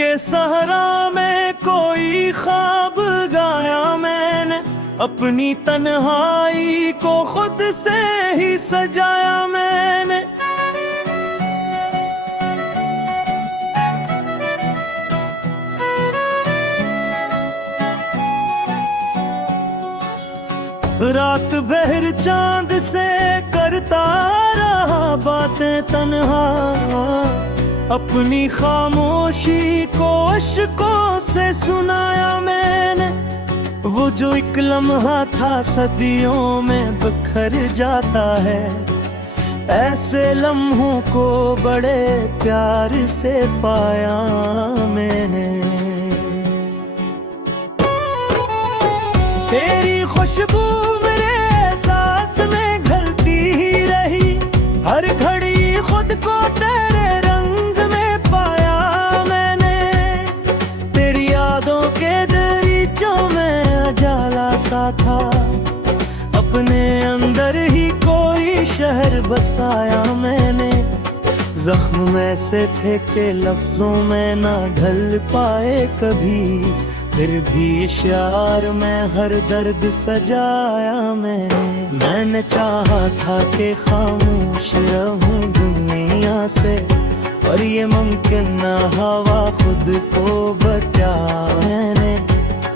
के सहरा में कोई ख्वाब गाया मैंने, अपनी तन्हाई को खुद से ही सजाया मैंने। रात भर चांद से करता रहा बातें तन्हा, अपनी खामोशी को अश्कों से सुनाया मैंने। वो जो एक लम्हा था सदियों में बिखर जाता है, ऐसे लम्हों को बड़े प्यार से पाया मैंने। तेरी खुशबू मेरे सांस में घुलती ही रही, हर घड़ी खुद को तेरे रंग में पाया मैंने। तेरी यादों के दरीचों में उजाला सा था, अपने अंदर ही कोई शहर बसाया मैंने। जख्म ऐसे थे कि लफ्जों में ना ढल पाए कभी, फिर भी इशार में हर दर्द सजाया मैंने चाहा था कि खामोश रहूं दुनिया से, पर ये मुमकिन न हवा खुद को बचा मैंने।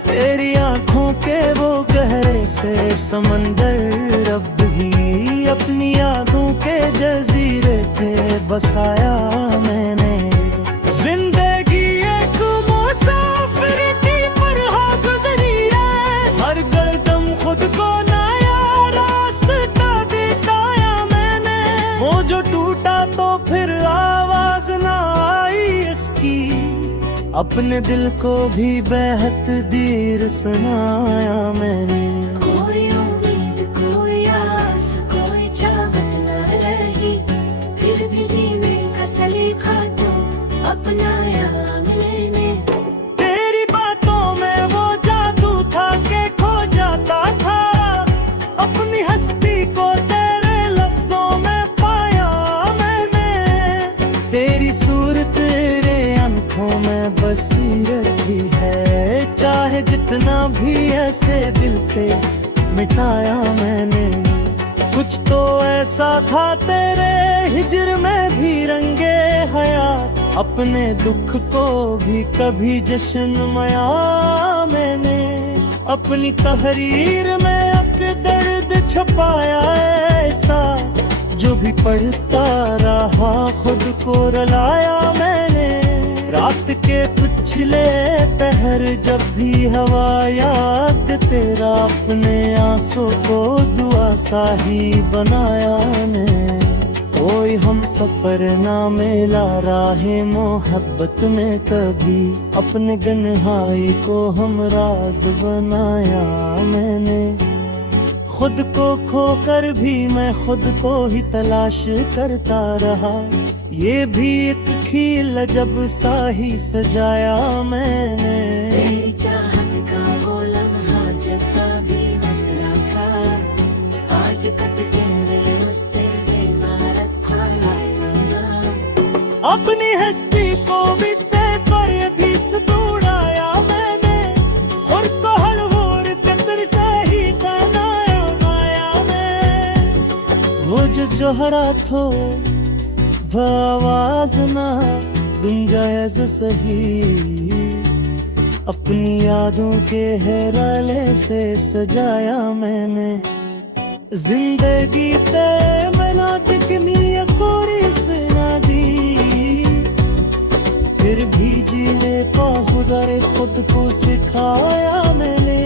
तेरी आंखों के वो गहरे से समंदर अब भी अपनी यादों के जजीरे थे बसाया मैंने। जिंदगी एक मुसाफिर की तरह गुजरी है, हर कदम खुद को नया रास्ता दिखाया मैंने। वो जो टूटा तो फिर आवाज ना आई इसकी, अपने दिल को भी बेहद दीर सुनाया मैंने। कोई उम्मीद कोई आस कोई चाहत न रही, फिर भी जीने का सलीका तो अपनाया मैंने। तेरी बातों में वो जादू था कि खो जाता था, अपनी हस्ती को तेरे लफ्जों में पाया मैंने। तेरी सूरत तेरे आंखों में बसी रहती है, चाहे जितना भी ऐसे दिल से मिटाया मैंने। कुछ तो ऐसा था तेरे हिजर में भी रंगे हयात, अपने दुख को भी कभी जश्न मया मैंने। अपनी तहरीर में अपने दर्द छुपाया ऐसा, जो भी पढ़ता रहा खुद को रुलाया मैंने। रात के पिछले पहर जब भी हवा याद तेरा, अपने आंसू को दुआ सा ही बनाया मैंने। कोई हम सफर ना मिला राहे मोहब्बत में कभी, अपने गन्हाई को हम राज बनाया मैंने। खुद को खोकर भी मैं खुद को ही तलाश करता रहा, ये भी एक खील जब सा ही सजाया मैंने। तेरी चाहत का वो लम्हा जब कभी नजर आता, आज कद तेरे उससे ज़ेना रखा है। अपनी हस्ती को भी तय पर भी सुनाया मैंने, और तो हर होर कतर से ही बनाया माया मैं। वो जो जोहरा थो वह आवाज ना गुंजाइश सही, अपनी यादों के हेराले से सजाया मैंने। जिंदगी ते मना कितनी कोरी सुनादी, फिर भी जीने को खुद को सिखाया मैंने।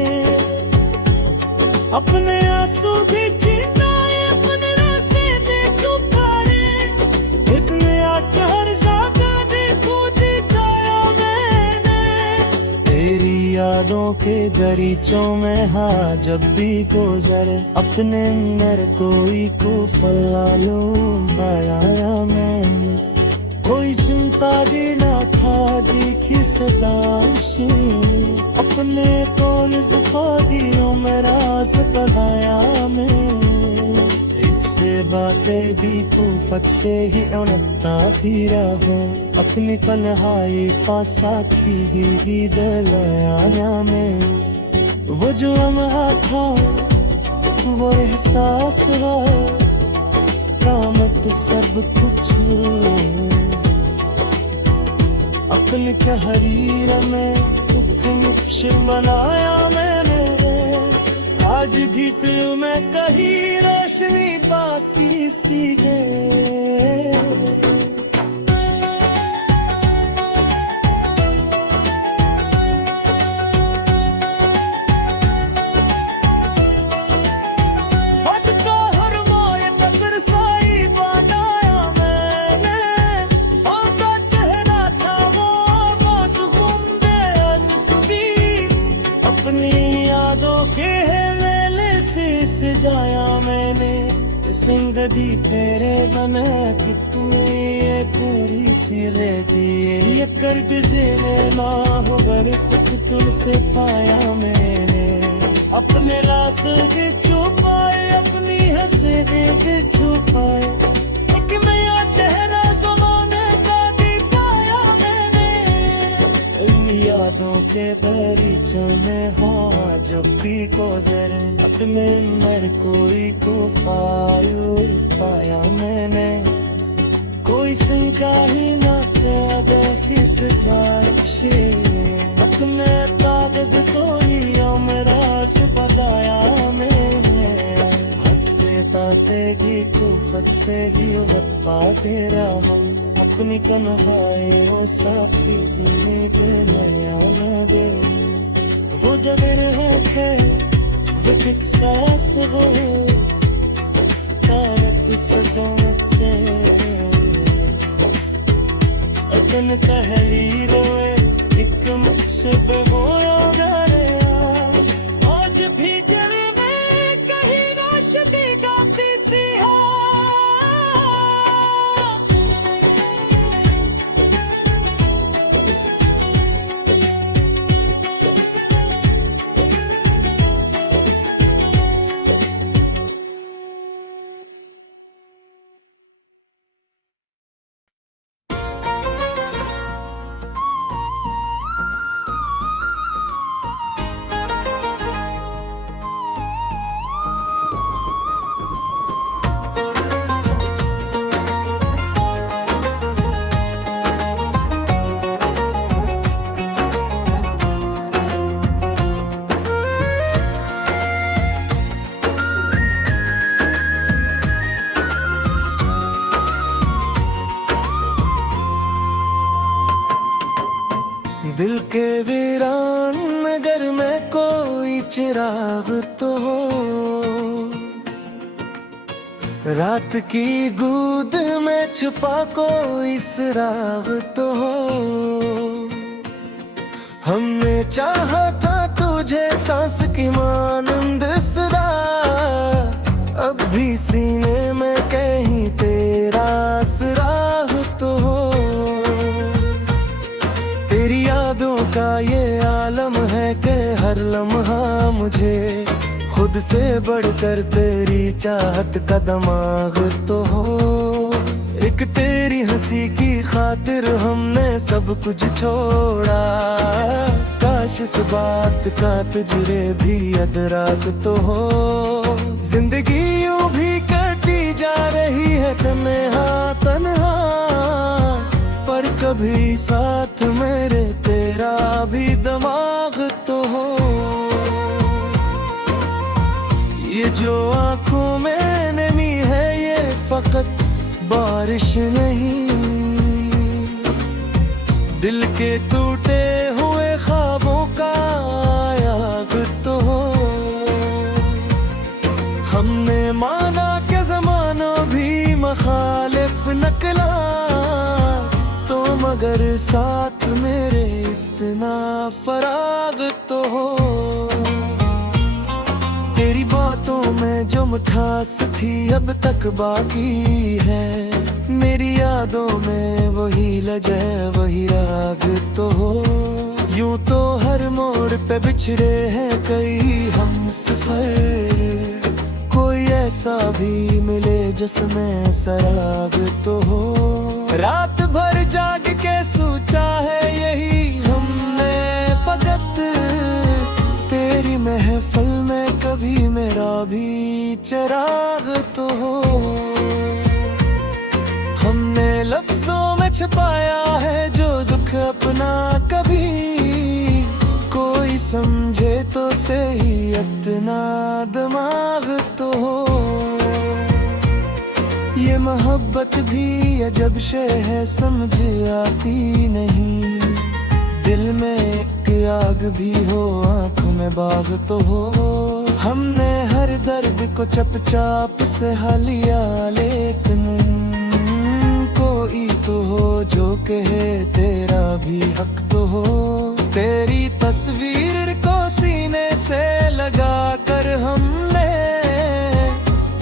अपने आंसू भी चिन्हाए अपने रास्ते दे चुकारे, इतने हर जगह देखो दिखाया मैंने। तेरी यादों के दरीचों में हाँ जब भी गुजरे, अपने अंदर कोई को फला लूं बनाया मैंने। कोई चिंता देना था देखी सदाशी, अपने कौन दियों में राज बढ़ाया मैं। एक तुझसे बातें भी फत से ही उनकता भी रहो अपनी तन्हाई पासा ही दलयाना में वो जो लम्हा था वो एहसास है कामत सब कुछ अपनी तहरीर में एक नक्श बनाया मैंने आज भी दिल में कहीं रोशनी बाकी सी है जाया मैंने जिंदगी तेरे बना कि तूने ये पूरी सिरे दिए ये कर दिए ना हो गर तुझसे पाया मैंने अपने लाश के छुपाए अपनी हंसे के छुपाए एक नया चेहरा ज़माने का दिखाया मैंने इन यादों के दरीचे में हो जब भी गुजर अब में मर कोई को पाया मैंने कोई शंका ही ना क्या किस बारिशे अपने कागज को लिया मेरा से बताया मैंने हद से तातेगी को हद से ही पा तेरा हम अपनी कमाई वो सब भी नया न दे वो दबिर है वो एहसास हो चाहत सदमत से अपन तहरीर में एक मुझसे होया गया आज भी दिल में कहीं रोशनी गाती सी है दिल के वीरान नगर में कोई चिराग तो हो रात की गूद में छुपा कोई सुराग तो हो हमने चाहा था तुझे सांस की मानंद सदा अब भी सीने में कहीं तेरा सुराग तो हो तेरी यादों का ये आलम है कि हर लम्हा मुझे खुद से बढ़कर तेरी चाहत का दिमाग तो हो एक तेरी हंसी की खातिर हमने सब कुछ छोड़ा काश इस बात का तुझे भी अदराक तो हो जिंदगी यूं भी कटी जा रही है तन्हा तन्हा पर कभी साथ मेरे तेरा भी दिमाग तो हो ये जो आंखों में नमी है ये फकत बारिश नहीं दिल के टूटे हुए ख्वाबों का याद तो हो हमने माना कि ज़माना भी मुखालिफ निकला तो मगर साथ मेरे इतना फराग तो हो तेरी बातों में जो मिठास थी अब तक बाकी है मेरी यादों में वही लजह वही राग तो हो यूं तो हर मोड़ पे बिछड़े हैं कई हम सफर कोई ऐसा भी मिले जिसमें सराग तो हो। रात भर जाग के सोचा है यही हमने फकत, तेरी महफिल में कभी मेरा भी चिराग तो हो। हमने लफ्जों में छुपाया है जो दुख अपना, कभी कोई समझे तो सही इतना दिमाग तो हो। ये मोहब्बत भी अजब शे है समझ आती नहीं, दिल में एक आग भी हो आंखों में बाग तो हो। हमने हर दर्द को चपचाप से लिया लेकिन कोई तो हो जो कहे तेरा भी हक तो हो। तेरी तस्वीर को सीने से लगा कर हमने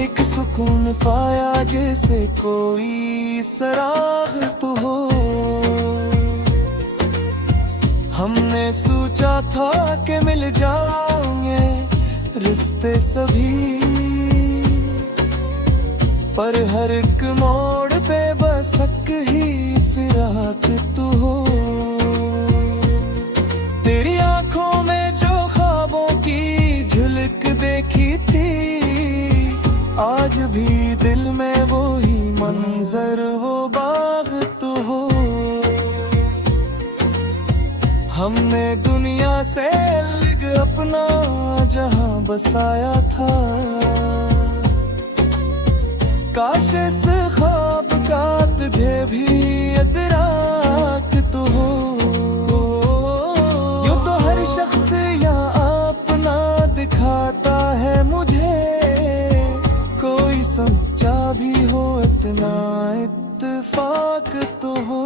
एक सुकून पाया जैसे कोई सराग तो हो। हमने सोचा था कि मिल जाएंगे रिश्ते सभी, पर हर एक मोड़ पे बस एक ही फिराक तो हो। तेरी आंखों में जो ख्वाबों की झलक देखी थी, आज भी दिल में वो ही मंजर वो बाग तो हो। हमने दुनिया से अलग अपना जहां बसाया था, काश इस ख्वाब का तुझे भी इदराक तो हो। यूं तो हर शख्स यहाँ अपना दिखाता है मुझे, कोई समझा भी हो इतना इत्तेफाक तो हो।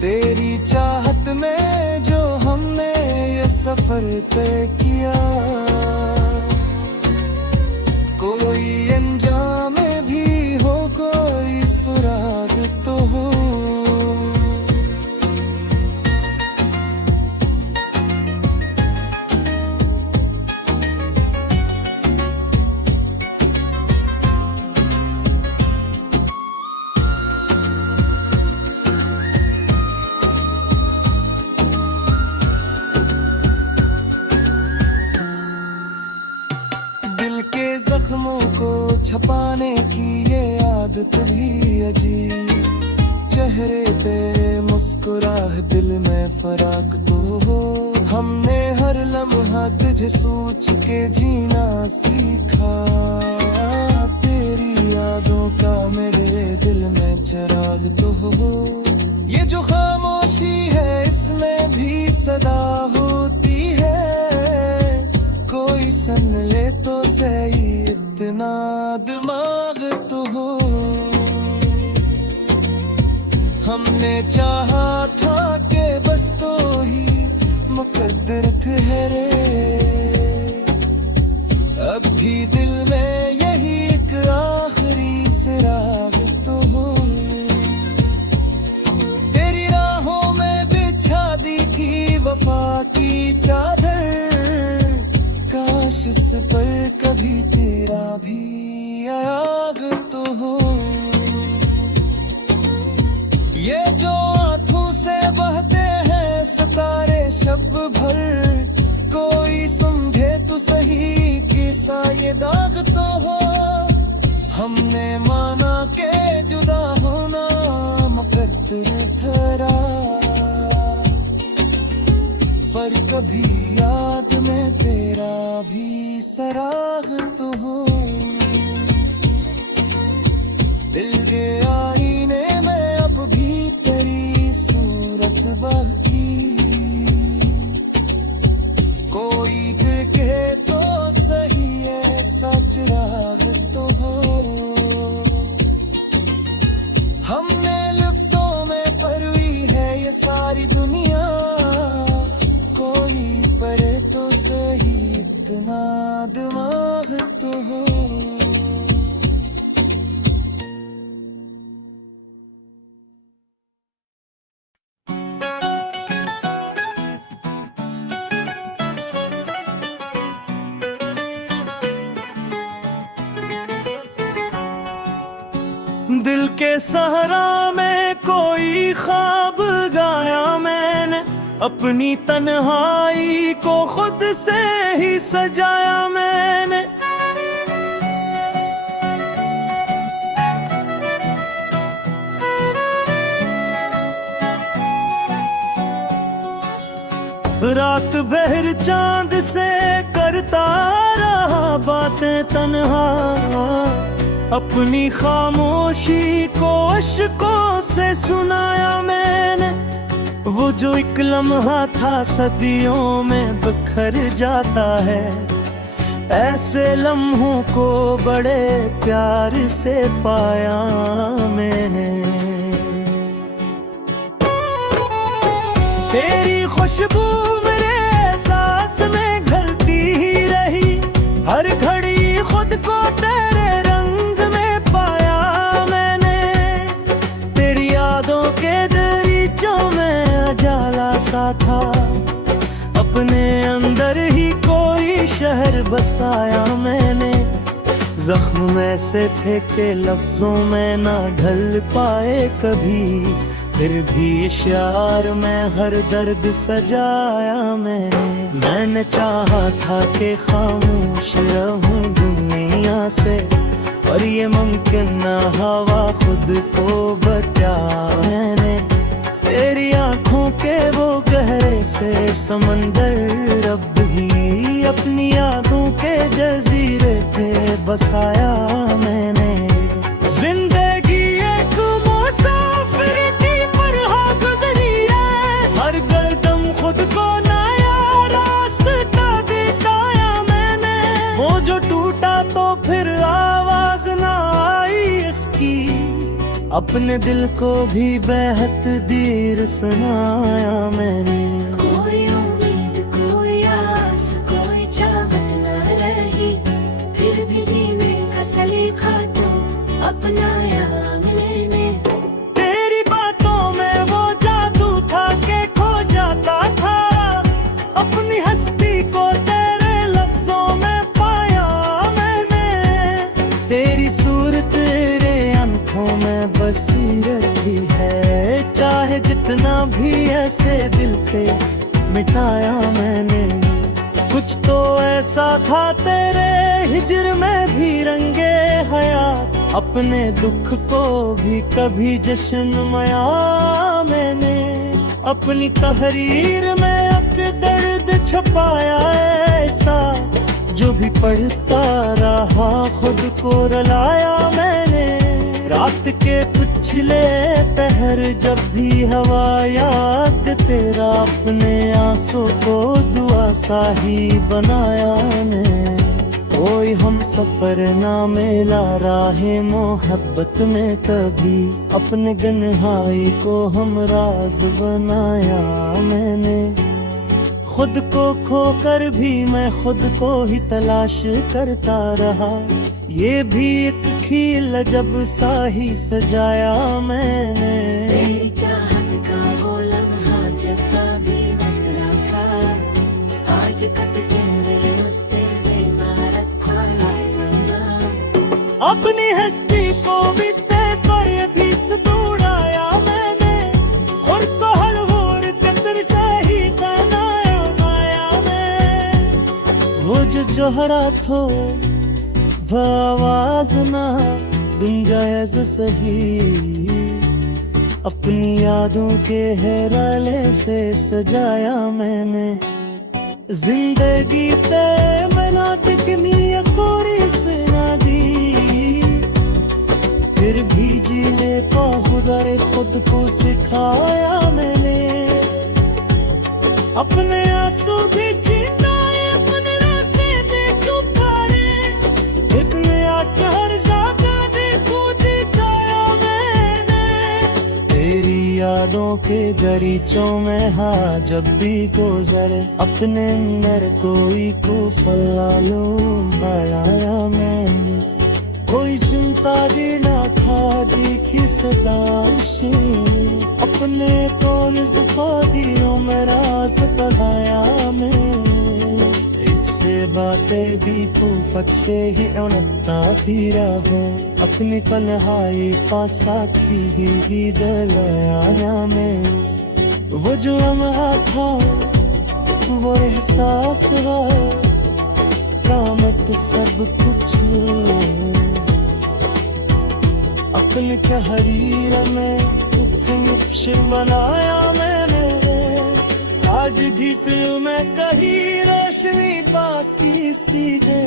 तेरी चाहत में जो हमने ये सफर तय किया, कोई अंजाम भी हो कोई सुराग तो हो। जख्मों को छपाने की ये आदत भी अजीब, चेहरे पे मुस्कुराहट दिल में फराक तो हो। हमने हर लम्हा तुझे सोच के जीना सीखा, तेरी यादों का मेरे दिल में चिराग तो हो। ये जो खामोशी है इसमें भी सदा होती है, कोई सुन ले तो सही इतना दिमाग तो हो। हमने चाहा था कि बस तो ही मुकद्दर ठहरे, अब भी दिल में यही एक आखिरी सिराग तो हो। तेरी राहों में बिछा दी थी वफा की चादर, काश इस पर कभी तेरा भी आग तो हो। ये जो आंखों से बहते हैं सितारे शब भर, कोई समझे तो सही किसा ये दाग तो हो। हमने माना के जुदा होना मुकद्दर ठहरा, पर कभी याद में तेरा भी सराग तो हो। दिल के आईने में अब भी तेरी सूरत बाकी, कोई फिर कहे तो सही ऐसा चिराग तो हो। हमने लफ्जों में परवी है ये सारी दुनिया, कोई पढ़े तो सही इतना दिमाग तो हो। दिल के सहरा में कोई ख्वाब गाया मैंने, अपनी तन्हाई को खुद से ही सजाया मैंने। रात भर चांद से करता रहा बातें तन्हा, अपनी खामोशी को अश्कों से सुनाया मैंने। वो जो एक लम्हा था सदियों में बिखर जाता है, ऐसे लम्हों को बड़े प्यार से पाया मैंने। तेरी खुशबू मेरे सांस में घुलती ही रही, हर घड़ी खुद को तेरे रंग में पाया मैंने। तेरी यादों के दरीचों में उजाला सा था, अपने अंदर ही कोई शहर बसाया मैंने। जख्म ऐसे थे कि लफ्जों में ना ढल पाए कभी, फिर भी इशार में हर दर्द सजाया मैंने चाहा था कि खामोश रहूं दुनिया से, पर ये मुमकिन न हवा खुद को बचा मैंने। तेरी आंखों के वो गहरे से समंदर अब भी अपनी यादों के जजीरे थे बसाया मैंने। जिंदगी एक मुसाफिर की तरह गुजरी है, हर कदम खुद को नया रास्ता दिखाया मैंने। वो जो टूटा तो फिर आवाज ना आई इसकी, अपने दिल को भी बेहद दीर सुनाया मैंने। कोई उम्मीद कोई आस कोई चाहत न रही, फिर भी जीने का सलीका तो अपनाया मैंने। तेरी बातों में वो जादू था कि खो जाता था, अपनी हस्ती को तेरे लफ्जों में पाया मैंने। तेरी सूरत तेरे आंखों में बसी रहती है, चाहे जितना भी ऐसे दिल से मिटाया मैंने। कुछ तो ऐसा था तेरे हिजर में भी रंगे हयात, अपने दुख को भी कभी जश्न मया मैंने। अपनी तहरीर में अपने दर्द छुपाया ऐसा, जो भी पढ़ता रहा खुद को रुलाया मैंने। रात के पिछले पहर जब भी हवा याद तेरा, अपने आंसू को दुआ सा ही बनाया मैंने। कोई हम सफर ना मिला राहे मोहब्बत में कभी, अपने गन्हाई को हम राज बनाया मैंने। खुद को खोकर भी मैं खुद को ही तलाश करता रहा, ये भी एक खील जब सा ही सजाया मैंने। तेरी चाहत का वो लम्हा जब कभी नजर था, आज कद तेरे उससे ज़ेबा रखा है ना। अपनी हस्ती को भी तय पर भी सुदूराया मैंने, और को हलवोर कतर से ही बनाया माया में। वो जो जोहरा थो वह आवाज ना गुंजाइश सही, अपनी यादों के हेराले से सजाया मैंने। जिंदगी पे मना कितनी कोरी सुना दी, फिर भी जीने को खुद को सिखाया मैंने। अपने आंसू भी चिन्हाए अपने रास्ते दे चुकारे, इतने आचार जागा देखो दिखाया मैंने। तेरी यादों के गरीचों में हाँ जब भी गुजरे, अपने अंदर कोई को फलालो बनाया मैंने। कोई चिंता दी ना था देखी सदाशी, अपने तो निज़फादियों में राज बढ़ाया मैं। इससे बातें भी खूफत से ही उड़ता भी रहूं अपनी तन्हाई पासा की दलयाना में वो जो लम्हा था वो एहसास है कामत सब कुछ अपने तहरीर में कुछ बनाया मैंने आज भी दिल में कहीं रोशनी बाकी सीधे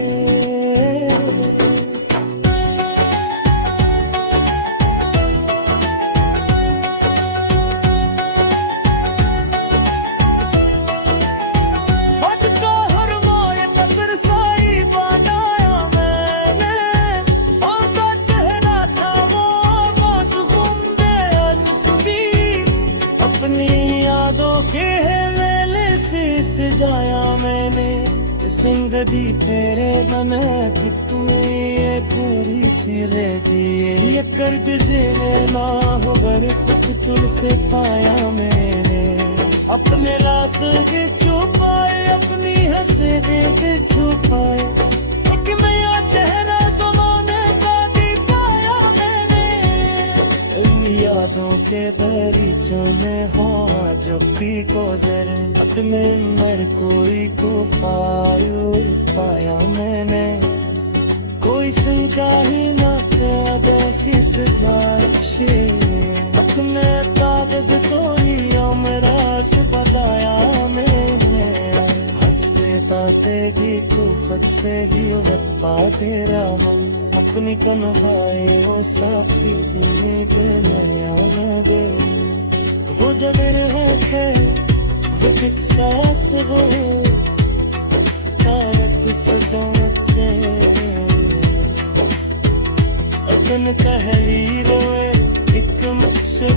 जाया मैंने जिंदगी तेरे मन की तुम्हें ये पूरी सिरे दिए ये कर दिए ना हो गर तुझसे पाया मैंने अपने रास के छुपाए अपनी हंसे दे छुपाए एक नया चेहरा ज़माने का भी पाया मैंने इन यादों के दरीचों में हो जो भी गुजर अब में मर कोई को पाया मैंने कोई शंका ही न था किस जाए अपने कागज तो लिया मेरा से बताया मैंने हद से ताते की खूफत से भी पाते रहा अपनी कमहाई वो सब भी नया न दे वो जब है वो एक सांस वो चारत सदमत से अपन तहरीर में एक मुझसे